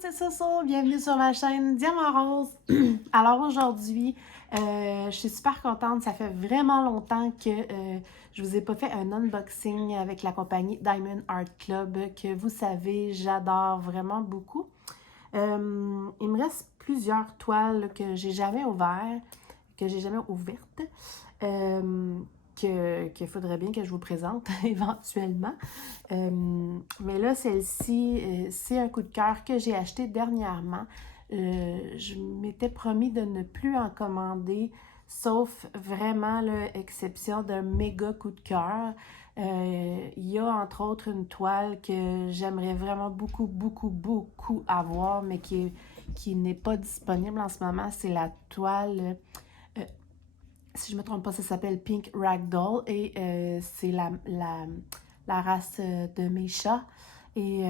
c'est Soso, bienvenue sur ma chaîne Diamant Rose. Alors aujourd'hui, je suis super contente, ça fait vraiment longtemps que je vous ai pas fait un unboxing avec la compagnie Diamond Art Club, que vous savez, j'adore vraiment beaucoup. Il me reste plusieurs toiles que j'ai jamais ouvertes, qu'il faudrait bien que je vous présente éventuellement. Mais là, celle-ci, c'est un coup de cœur que j'ai acheté dernièrement. Je m'étais promis de ne plus en commander, sauf vraiment l'exception d'un méga coup de cœur. Il y a entre autres une toile que j'aimerais vraiment beaucoup avoir, mais qui n'est pas disponible en ce moment. C'est la toile, si je ne me trompe pas, ça s'appelle Pink Ragdoll et c'est la race de mes chats. Et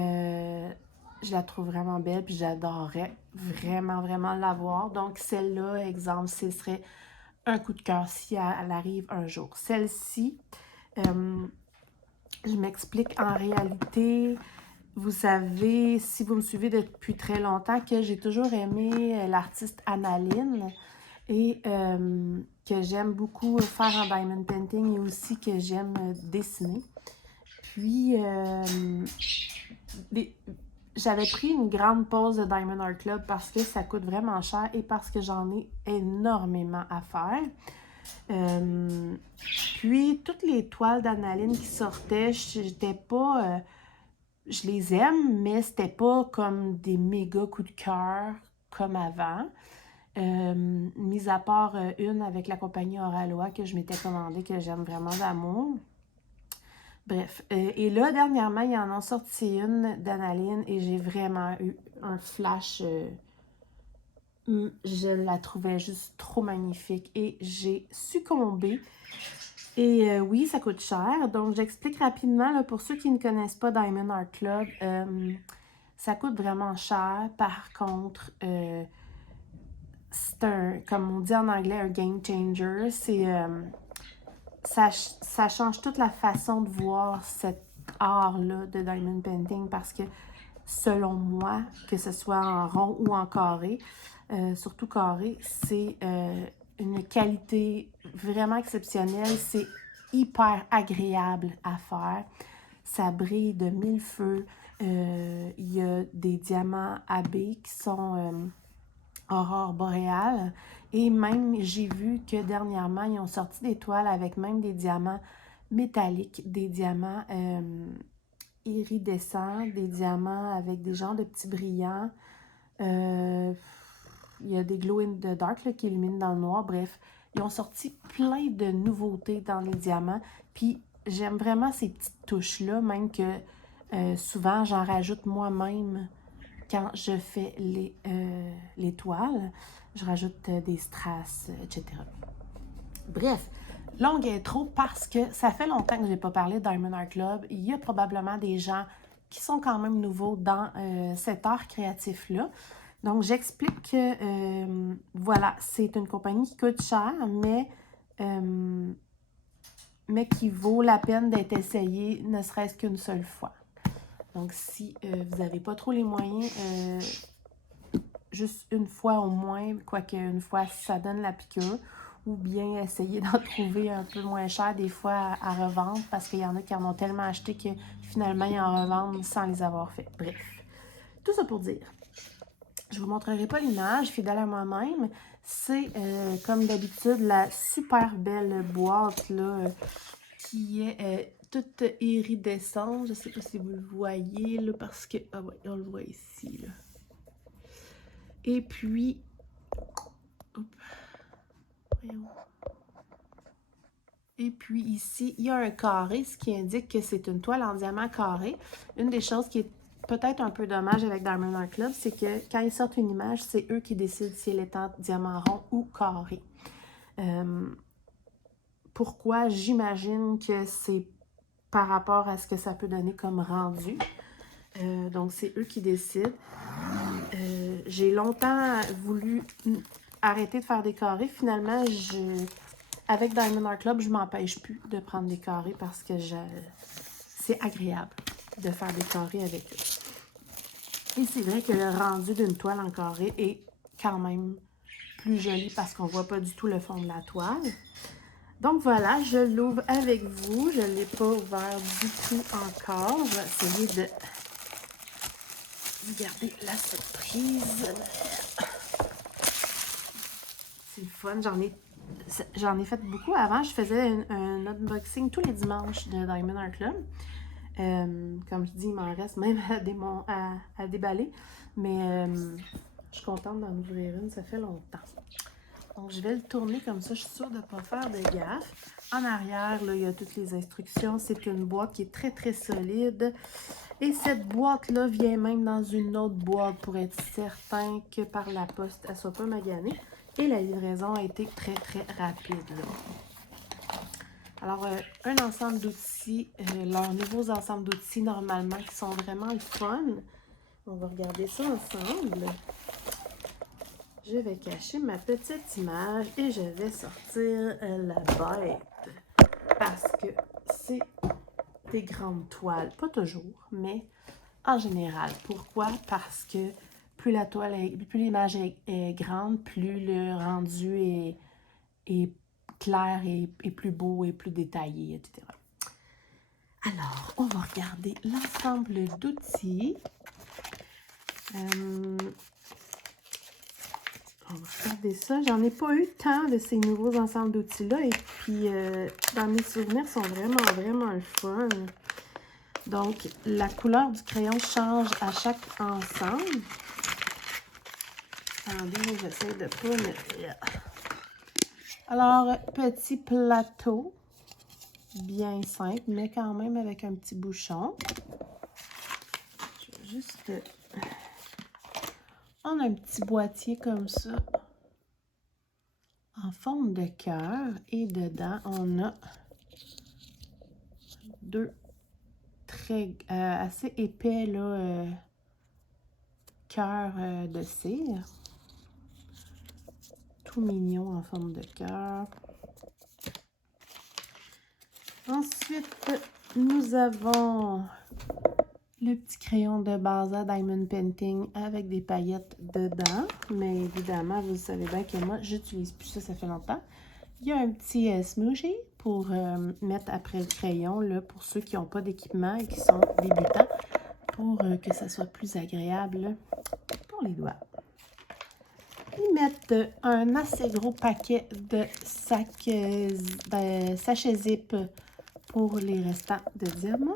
je la trouve vraiment belle, puis j'adorerais vraiment l'avoir. Donc celle-là, exemple, ce serait un coup de cœur si elle arrive un jour. Celle-ci, je m'explique en réalité. Vous savez, si vous me suivez depuis très longtemps, que j'ai toujours aimé l'artiste Annaline et que j'aime beaucoup faire en diamond painting et aussi que j'aime dessiner. Puis, j'avais pris une grande pause de Diamond Art Club parce que ça coûte vraiment cher et parce que j'en ai énormément à faire. Puis, toutes les toiles d'Annaline qui sortaient, j'étais pas... je les aime, mais c'était pas comme des méga coups de cœur comme avant. Mis à part une avec la compagnie Oraloa que je m'étais commandée, que j'aime vraiment d'amour. Bref, et là, dernièrement, ils en ont sorti une d'Annaline et j'ai vraiment eu un flash. Je la trouvais juste trop magnifique et j'ai succombé. Et oui, ça coûte cher. Donc, j'explique rapidement, là, pour ceux qui ne connaissent pas Diamond Art Club, ça coûte vraiment cher. Par contre, c'est un, comme on dit en anglais, un game changer. C'est, ça change toute la façon de voir cet art-là de diamond painting parce que, selon moi, que ce soit en rond ou en carré, surtout carré, c'est une qualité vraiment exceptionnelle. C'est hyper agréable à faire. Ça brille de mille feux. Il y a des diamants AB qui sont aurore boréale. Et même, j'ai vu que dernièrement, ils ont sorti des toiles avec même des diamants métalliques, des diamants iridescents, des diamants avec des genres de petits brillants. Il y a des glow in the dark là, qui illuminent dans le noir. Bref, ils ont sorti plein de nouveautés dans les diamants. Puis, j'aime vraiment ces petites touches-là, même que souvent, j'en rajoute moi-même quand je fais les toiles. Je rajoute des strass, etc. Bref, longue intro parce que ça fait longtemps que je n'ai pas parlé de Diamond Art Club. Il y a probablement des gens qui sont quand même nouveaux dans cet art créatif-là. Donc, j'explique que, voilà, c'est une compagnie qui coûte cher, mais qui vaut la peine d'être essayée, ne serait-ce qu'une seule fois. Donc, si vous n'avez pas trop les moyens, juste une fois au moins, quoique une fois ça donne la piqûre, ou bien essayer d'en trouver un peu moins cher des fois à revendre, parce qu'il y en a qui en ont tellement acheté que finalement ils en revendent sans les avoir fait. Bref, tout ça pour dire, je ne vous montrerai pas l'image, fidèle à moi-même. C'est comme d'habitude la super belle boîte là, qui est toute iridescente. Je ne sais pas si vous le voyez là, parce que, ah ouais, on le voit ici là. Et puis, ici, il y a un carré, ce qui indique que c'est une toile en diamant carré. Une des choses qui est peut-être un peu dommage avec Diamond Art Club, c'est que quand ils sortent une image, c'est eux qui décident si elle est en diamant rond ou carré. Pourquoi? J'imagine que c'est par rapport à ce que ça peut donner comme rendu. Donc, c'est eux qui décident. J'ai longtemps voulu arrêter de faire des carrés. Finalement, avec Diamond Art Club, je ne m'empêche plus de prendre des carrés parce que c'est agréable de faire des carrés avec eux. Et c'est vrai que le rendu d'une toile en carré est quand même plus joli parce qu'on ne voit pas du tout le fond de la toile. Donc voilà, je l'ouvre avec vous. Je ne l'ai pas ouvert du tout encore. Je vais essayer de regarder la surprise. C'est le fun. J'en ai fait beaucoup avant. Je faisais un unboxing tous les dimanches de Diamond Art Club. Comme je dis, il m'en reste même à déballer. Mais je suis contente d'en ouvrir une. Ça fait longtemps. Donc, je vais le tourner comme ça. Je suis sûre de ne pas faire de gaffe. En arrière, là, il y a toutes les instructions. C'est une boîte qui est très, très solide. Et cette boîte-là vient même dans une autre boîte pour être certain que par la poste, elle ne soit pas maganée. Et la livraison a été très, très rapide, là. Alors, un ensemble d'outils, leurs nouveaux ensembles d'outils, normalement, qui sont vraiment le fun. On va regarder ça ensemble. Je vais cacher ma petite image et je vais sortir la bête. Parce que c'est des grandes toiles. Pas toujours, mais en général. Pourquoi? Parce que plus la toile plus l'image est grande, plus le rendu est clair et plus beau et plus détaillé, etc. Alors, on va regarder l'ensemble d'outils. On va regarder ça. J'en ai pas eu tant de ces nouveaux ensembles d'outils-là. Et puis, dans mes souvenirs, sont vraiment, vraiment le fun. Donc, la couleur du crayon change à chaque ensemble. Attendez, j'essaie de pas mettre... Alors, petit plateau. Bien simple, mais quand même avec un petit bouchon. Je vais juste... On a un petit boîtier comme ça, en forme de cœur. Et dedans, on a deux très assez épais là, cœurs de cire. Tout mignon en forme de cœur. Ensuite, nous avons le petit crayon de Basa Diamond Painting avec des paillettes dedans. Mais évidemment, vous savez bien que moi, j'utilise plus ça, ça fait longtemps. Il y a un petit smoothie pour mettre après le crayon, là, pour ceux qui n'ont pas d'équipement et qui sont débutants, pour que ça soit plus agréable pour les doigts. Ils mettent un assez gros paquet de sachets zip pour les restants de diamants.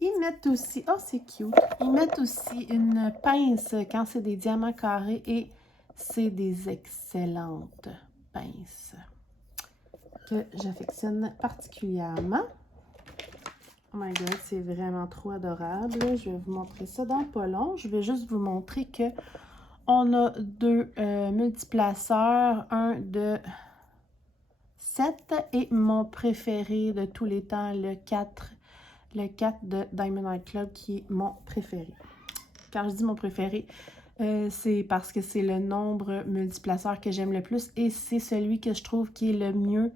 Ils mettent aussi, oh c'est cute, ils mettent aussi une pince quand c'est des diamants carrés et c'est des excellentes pinces que j'affectionne particulièrement. Oh my god, c'est vraiment trop adorable. Je vais vous montrer ça dans pas long. Je vais juste vous montrer que on a deux multiplaceurs, un de 7 et mon préféré de tous les temps, le 4 de Diamond Art Club qui est mon préféré. Quand je dis mon préféré, c'est parce que c'est le nombre multiplaceur que j'aime le plus et c'est celui que je trouve qui est le mieux,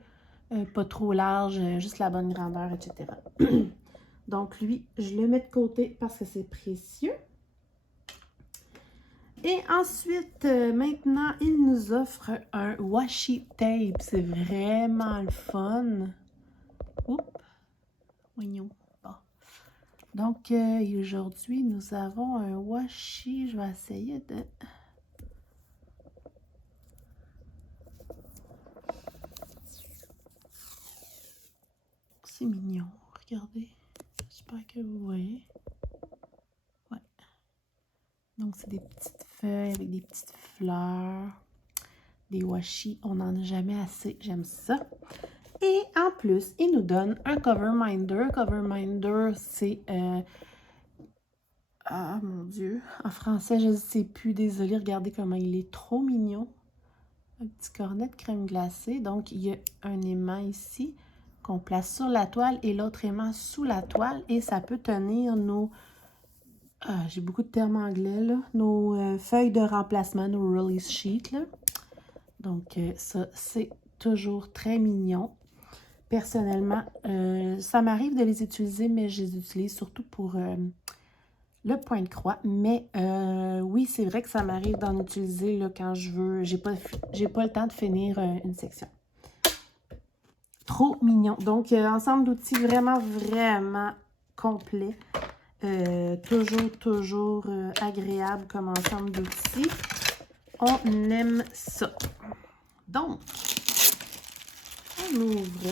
pas trop large, juste la bonne grandeur, etc. Donc lui, je le mets de côté parce que c'est précieux. Et ensuite, maintenant, il nous offre un washi tape. C'est vraiment le fun. Oups, voyons. Bon. Donc, aujourd'hui, nous avons un washi. Je vais essayer de... C'est mignon. Regardez. J'espère que vous voyez. Ouais. Donc, c'est des petites feuilles avec des petites fleurs. Des washi. On n'en a jamais assez. J'aime ça. Et en plus, il nous donne un cover minder. Cover minder, c'est... ah mon Dieu. En français, je ne sais plus. Désolée, regardez comment il est trop mignon. Un petit cornet de crème glacée. Donc, il y a un aimant ici qu'on place sur la toile et l'autre aimant sous la toile. Et ça peut tenir nos... Ah, j'ai beaucoup de termes anglais, là. Nos feuilles de remplacement, nos release sheets, là. Donc, ça, c'est toujours très mignon. Personnellement, ça m'arrive de les utiliser, mais je les utilise surtout pour le point de croix. Mais oui, c'est vrai que ça m'arrive d'en utiliser là, quand je veux. J'ai pas le temps de finir une section. Trop mignon. Donc, ensemble d'outils vraiment, vraiment complet. Toujours agréable comme ensemble d'outils. On aime ça. Donc, on ouvre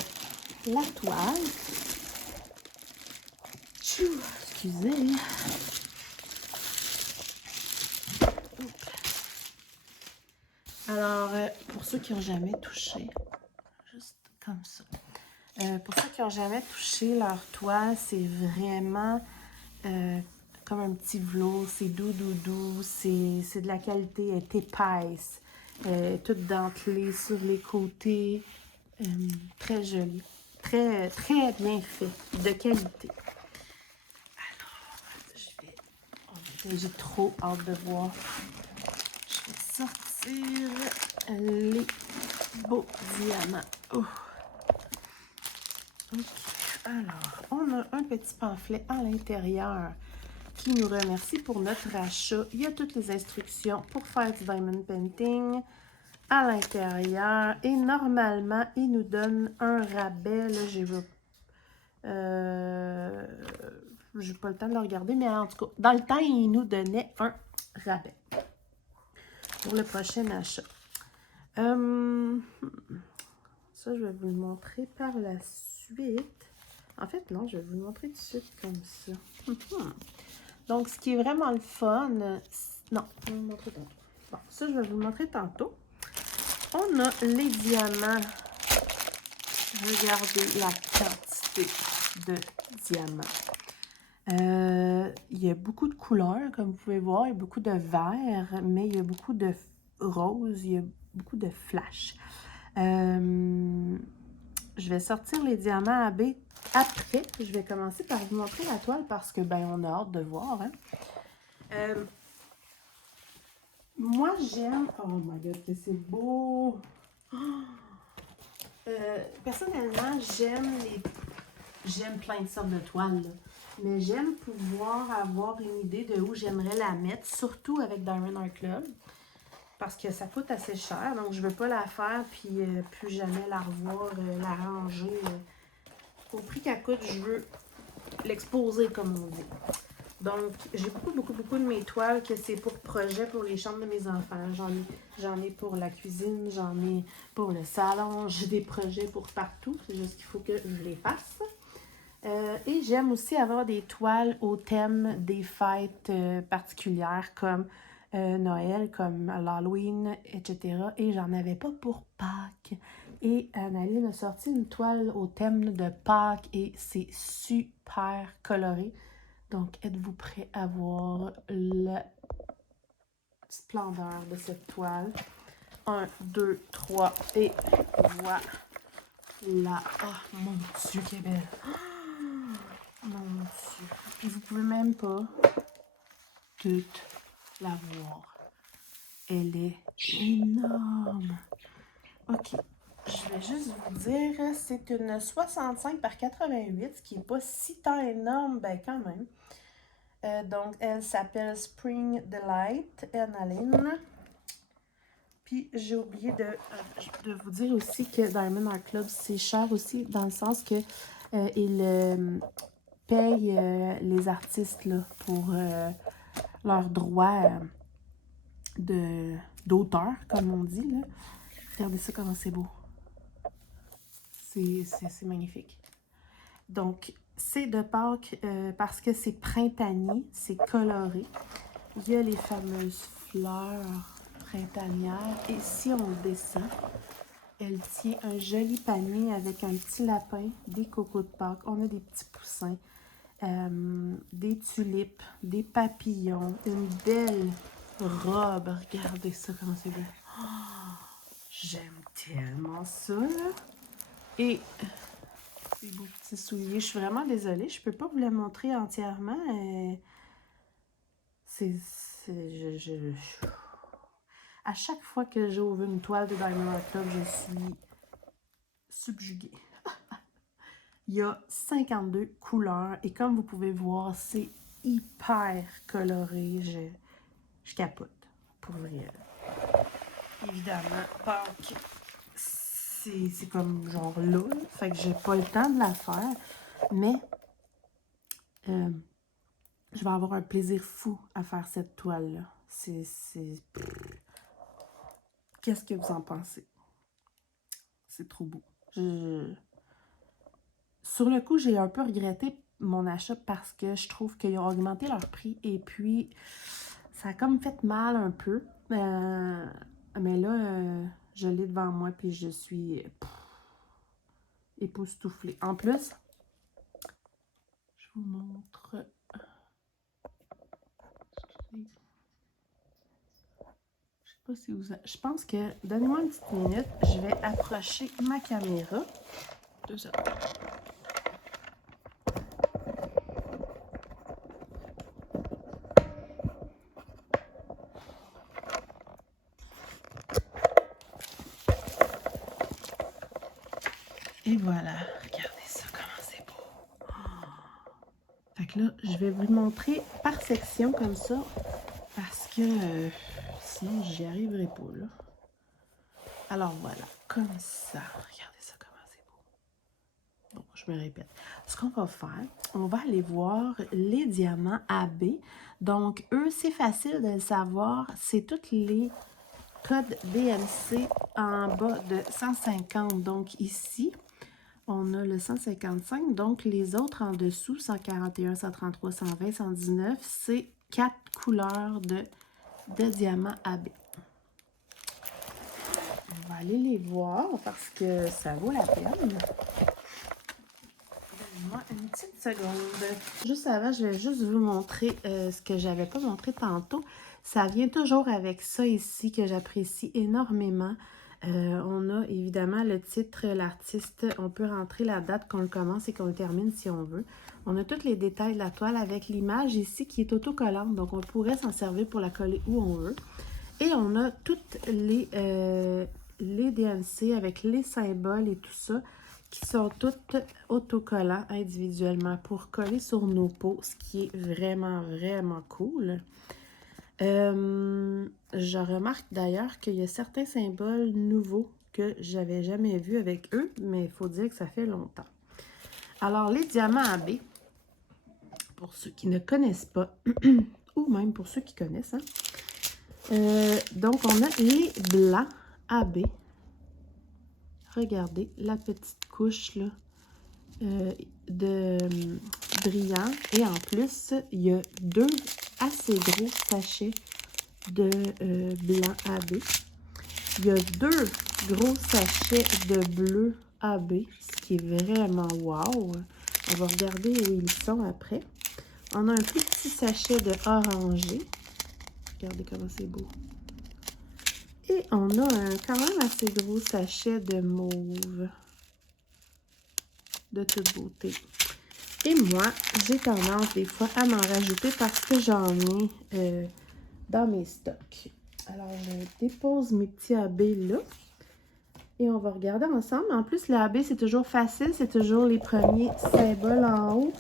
la toile. Tchou, excusez. Alors, pour ceux qui n'ont jamais touché, juste comme ça. Pour ceux qui n'ont jamais touché leur toile, c'est vraiment comme un petit velours. C'est doux, c'est de la qualité, elle est épaisse, toute dentelée sur les côtés. Très joli, très bien fait, de qualité. Alors, j'ai trop hâte de voir. Je vais sortir les beaux diamants. Oh. Ok, alors, on a un petit pamphlet à l'intérieur qui nous remercie pour notre achat. Il y a toutes les instructions pour faire du diamond painting à l'intérieur. Et normalement, il nous donne un rabais. Là, j'ai pas le temps de le regarder, mais en tout cas, dans le temps, il nous donnait un rabais pour le prochain achat. Ça, je vais vous le montrer par la suite. En fait, non, je vais vous le montrer tout de suite comme ça. Donc, ce qui est vraiment le fun... Non, je vais vous le montrer tantôt. Bon, ça, je vais vous le montrer tantôt. On a les diamants. Regardez la quantité de diamants. Il y a beaucoup de couleurs, comme vous pouvez voir. Il y a beaucoup de vert, mais il y a beaucoup de rose. Il y a beaucoup de flash. Je vais sortir les diamants AB après. Je vais commencer par vous montrer la toile parce que, ben, on a hâte de voir. Hein? Moi, j'aime... Oh my God, que c'est beau! Personnellement, j'aime plein de sortes de toiles, là. Mais j'aime pouvoir avoir une idée de où j'aimerais la mettre, surtout avec Diamond Art Club, parce que ça coûte assez cher, donc je veux pas la faire puis plus jamais la revoir, la ranger. Au prix qu'elle coûte, je veux l'exposer, comme on dit. Donc, j'ai beaucoup de mes toiles que c'est pour projet pour les chambres de mes enfants. J'en ai pour la cuisine, j'en ai pour le salon, j'ai des projets pour partout. C'est juste qu'il faut que je les fasse. Et j'aime aussi avoir des toiles au thème des fêtes particulières comme Noël, comme l'Halloween, etc. Et j'en avais pas pour Pâques. Et Annalyn a sorti une toile au thème de Pâques et c'est super coloré. Donc, êtes-vous prêts à voir la splendeur de cette toile? 1, 2, 3 et voilà. Oh mon Dieu, qu'elle est belle! Oh, mon Dieu. Puis vous pouvez même pas toute la voir. Elle est énorme. Ok. Je vais juste vous dire, c'est une 65 par 88, ce qui n'est pas si tant énorme, ben quand même. Donc, elle s'appelle Spring Delight, Annalyn. Puis, j'ai oublié de vous dire aussi que Diamond Art Club, c'est cher aussi, dans le sens que il paye les artistes là, pour leurs droits d'auteur, comme on dit. Là. Regardez ça, comment c'est beau. C'est magnifique. Donc, c'est de Pâques parce que c'est printanier, c'est coloré. Il y a les fameuses fleurs printanières. Et si on descend, elle tient un joli panier avec un petit lapin, des cocos de Pâques. On a des petits poussins, des tulipes, des papillons, une belle robe. Regardez ça, comment c'est beau. Oh, j'aime tellement ça, là. Et ces beaux petits souliers. Je suis vraiment désolée, je peux pas vous les montrer entièrement. À chaque fois que j'ouvre une toile de Diamond Art Club, je suis subjuguée. Il y a 52 couleurs et comme vous pouvez voir, c'est hyper coloré. Je capote, pour vrai. Évidemment, Pâques, c'est comme genre là, fait que j'ai pas le temps de la faire, mais je vais avoir un plaisir fou à faire cette toile-là. Qu'est-ce que vous en pensez? C'est trop beau. Sur le coup, j'ai un peu regretté mon achat parce que je trouve qu'ils ont augmenté leur prix et puis ça a comme fait mal un peu. Mais là, je l'ai devant moi puis je suis époustouflée. En plus, je vous montre. Je sais pas si vous... Je pense que... Donnez-moi une petite minute. Je vais approcher ma caméra. 2 secondes. Et voilà, regardez ça, comment c'est beau. Fait que là, je vais vous le montrer par section comme ça, parce que sinon, j'y arriverai pas, là. Alors voilà, comme ça. Regardez ça, comment c'est beau. Bon, je me répète. Ce qu'on va faire, on va aller voir les diamants AB. Donc, eux, c'est facile de le savoir. C'est tous les codes DMC en bas de 150. Donc, ici, on a le 155, donc les autres en dessous, 141, 133, 120, 119, c'est 4 couleurs de diamants AB. On va aller les voir parce que ça vaut la peine. Donnez-moi une petite seconde. Juste avant, je vais juste vous montrer ce que j'avais pas montré tantôt. Ça vient toujours avec ça ici que j'apprécie énormément. On a évidemment le titre, l'artiste. On peut rentrer la date qu'on le commence et qu'on le termine si on veut. On a tous les détails de la toile avec l'image ici qui est autocollante. Donc, on pourrait s'en servir pour la coller où on veut. Et on a toutes les DMC avec les symboles et tout ça qui sont toutes autocollants individuellement pour coller sur nos peaux, ce qui est vraiment, vraiment cool. Je remarque d'ailleurs qu'il y a certains symboles nouveaux que j'avais jamais vus avec eux, mais il faut dire que ça fait longtemps. Alors, les diamants AB, pour ceux qui ne connaissent pas, ou même pour ceux qui connaissent, hein. Donc, on a les blancs AB. Regardez la petite couche là, de brillant. Et en plus, il y a 2 assez gros sachets de blanc AB. Il y a 2 gros sachets de bleu AB, ce qui est vraiment wow. On va regarder où ils sont après. On a un plus petit sachet de orangé. Regardez comment c'est beau. Et on a quand même assez gros sachet de mauve. De toute beauté. Et moi, j'ai tendance des fois à m'en rajouter parce que j'en ai dans mes stocks. Alors, je dépose mes petits AB là. Et on va regarder ensemble. En plus, le AB, c'est toujours facile. C'est toujours les premiers symboles en haut.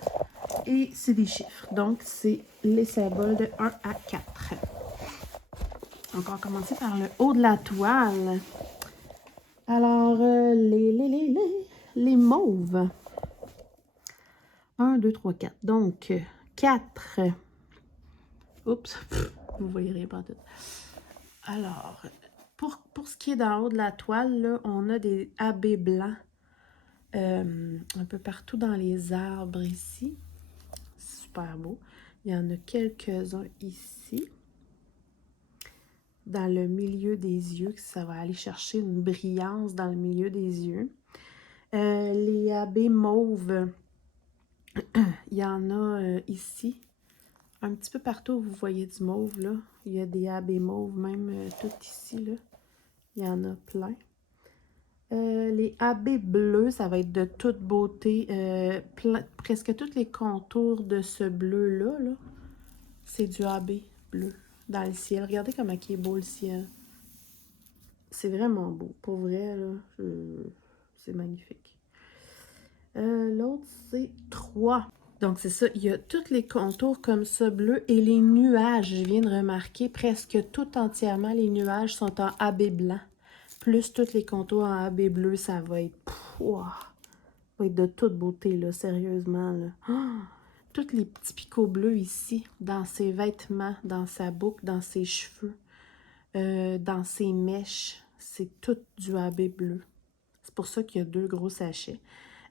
Et c'est des chiffres. Donc, c'est les symboles de 1 à 4. Donc, on va commencer par le haut de la toile. Alors, les mauves. 1, 2, 3, 4. Donc, 4. Oups, vous voyez rien pas tout. Alors, pour ce qui est d'en haut de la toile, là, on a des AB blancs un peu partout dans les arbres ici. Super beau. Il y en a quelques-uns ici. Dans le milieu des yeux, ça va aller chercher une brillance dans le milieu des yeux. Les AB mauves, il y en a ici. Un petit peu partout où vous voyez du mauve, là. Il y a des AB mauves, même tout ici, là. Il y en a plein. Les AB bleus, ça va être de toute beauté. Presque tous les contours de ce bleu-là, là, c'est du AB bleu dans le ciel. Regardez comment il est beau le ciel. C'est vraiment beau. Pour vrai, là, c'est magnifique. L'autre, c'est 3. Donc, c'est ça. Il y a tous les contours comme ça bleus et les nuages, je viens de remarquer, presque tout entièrement, les nuages sont en AB blanc. Plus tous les contours en AB bleu, ça va être... Pouah, ça va être de toute beauté, là, sérieusement, là. Ah! Tous les petits picots bleus ici, dans ses vêtements, dans sa boucle, dans ses cheveux, dans ses mèches, c'est tout du AB bleu. C'est pour ça qu'il y a 2 gros sachets.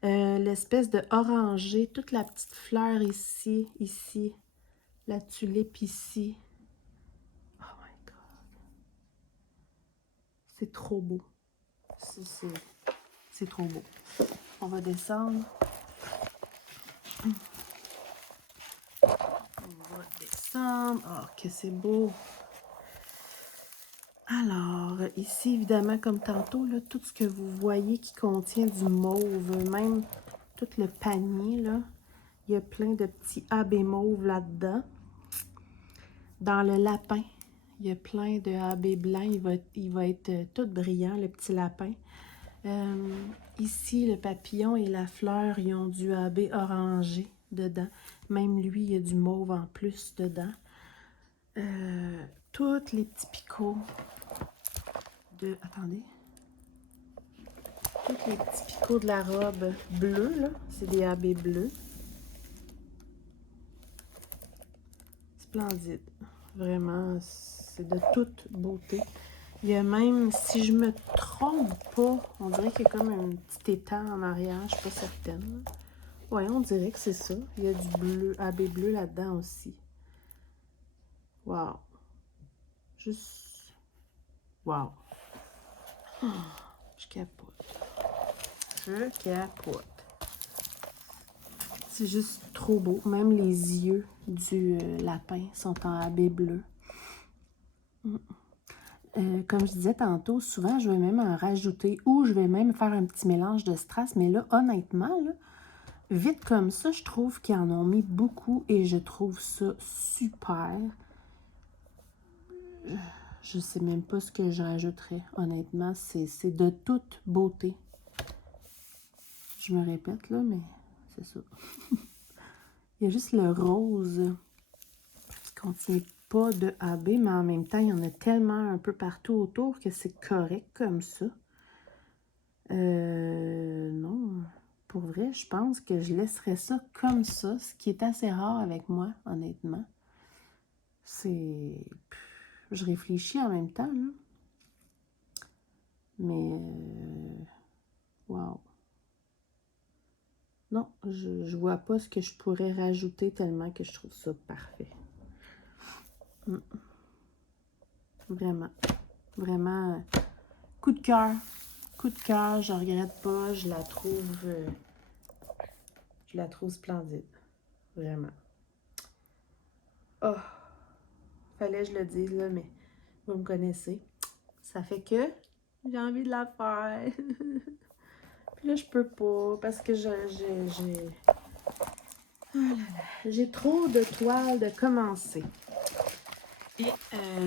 L'espèce de orangé, toute la petite fleur ici, la tulipe ici. Oh my God. C'est trop beau. C'est trop beau. On va descendre. On va descendre. Oh, que c'est beau. Alors, ici, évidemment, comme tantôt, là, tout ce que vous voyez qui contient du mauve, même tout le panier, là, il y a plein de petits AB mauve là-dedans. Dans le lapin, il y a plein de AB blanc. Il va être tout brillant, le petit lapin. Ici, le papillon et la fleur, ils ont du AB orangé dedans. Même lui, il y a du mauve en plus dedans. Tous les petits picots de... Attendez. Tous les petits picots de la robe bleue, là, c'est des AB bleus. Splendide. Vraiment, c'est de toute beauté. Il y a même, si je me trompe pas, on dirait qu'il y a comme un petit étang en arrière, je suis pas certaine. Ouais, on dirait que c'est ça. Il y a du bleu, AB bleu là-dedans aussi. Wow. Juste... Wow. Oh, je capote. Je capote. C'est juste trop beau. Même les yeux du lapin sont en AB bleu. Comme je disais tantôt, souvent, je vais même en rajouter ou je vais même faire un petit mélange de strass. Mais là, honnêtement, là, vite comme ça, je trouve qu'ils en ont mis beaucoup et je trouve ça super. Je sais même pas ce que je rajouterais. Honnêtement, c'est de toute beauté. Je me répète, là, mais c'est ça. Il y a juste le rose qui contient pas de AB, mais en même temps, il y en a tellement un peu partout autour que c'est correct comme ça. Non, pour vrai, je pense que je laisserais ça comme ça, ce qui est assez rare avec moi, honnêtement. C'est... Je réfléchis en même temps, là. Mais... wow. Non, je vois pas ce que je pourrais rajouter tellement que je trouve ça parfait. Vraiment. Vraiment, coup de cœur. Coup de cœur, je regrette pas, je la trouve splendide. Vraiment. Oh, fallait que je le dise, là, mais vous me connaissez. Ça fait que j'ai envie de la faire. Puis là, je peux pas parce que j'ai trop de toiles de commencer. Et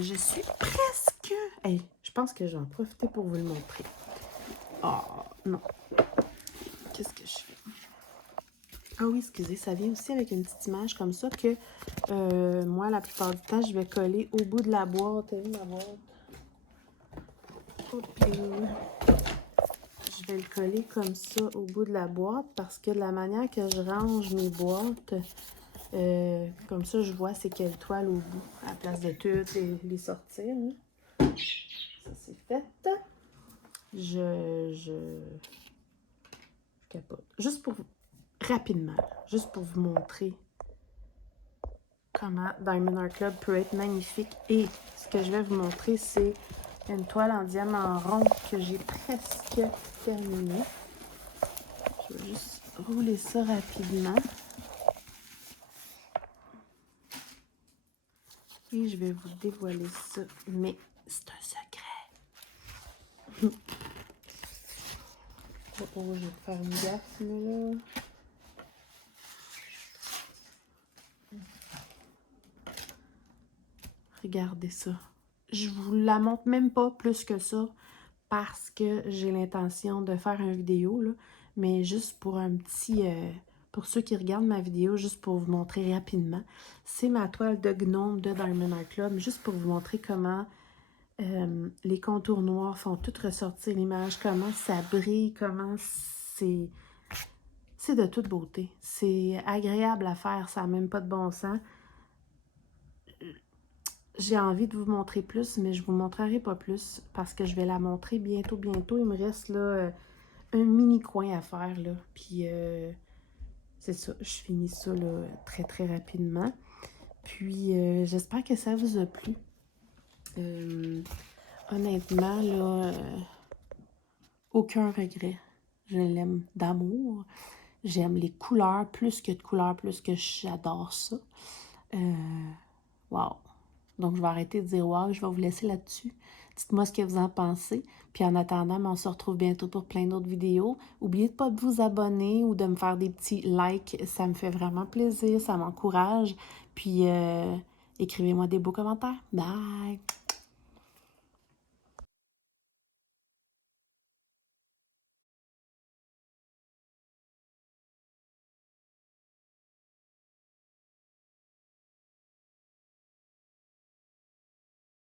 je suis presque... Hey, je pense que je vais en profiter pour vous le montrer. Oh, non. Qu'est-ce que je fais? Ah oui, excusez, ça vient aussi avec une petite image comme ça que moi, la plupart du temps, je vais coller au bout de la boîte. T'as vu ma boîte? Je vais le coller comme ça au bout de la boîte parce que de la manière que je range mes boîtes, comme ça, je vois c'est quelle toile au bout, à la place de toutes les sortir. Hein. Ça, c'est fait. Je capote. Juste pour rapidement, juste pour vous montrer comment Diamond Art Club peut être magnifique. Et ce que je vais vous montrer, c'est une toile en diamant rond que j'ai presque terminée. Je vais juste rouler ça rapidement. Et je vais vous dévoiler ça. Mais c'est un secret. Oh, je vais faire une gaffe, là. Regardez ça. Je vous la montre même pas plus que ça parce que j'ai l'intention de faire une vidéo, là, mais juste pour un petit Pour ceux qui regardent ma vidéo, juste pour vous montrer rapidement, c'est ma toile de gnome de Diamond Art Club, juste pour vous montrer comment les contours noirs font tout ressortir l'image, comment ça brille, comment c'est de toute beauté. C'est agréable à faire, ça n'a même pas de bon sens. J'ai envie de vous montrer plus, mais je ne vous montrerai pas plus parce que je vais la montrer bientôt. Il me reste là un mini coin à faire, là. Puis, c'est ça, je finis ça là, très, très rapidement. Puis, j'espère que ça vous a plu. Honnêtement, là, aucun regret. Je l'aime d'amour. J'aime les couleurs, plus que de couleurs, plus que j'adore ça. Wow! Donc, je vais arrêter de dire wow, je vais vous laisser là-dessus. Dites-moi ce que vous en pensez. Puis en attendant, on se retrouve bientôt pour plein d'autres vidéos. N'oubliez pas de vous abonner ou de me faire des petits likes. Ça me fait vraiment plaisir, ça m'encourage. Puis écrivez-moi des beaux commentaires. Bye!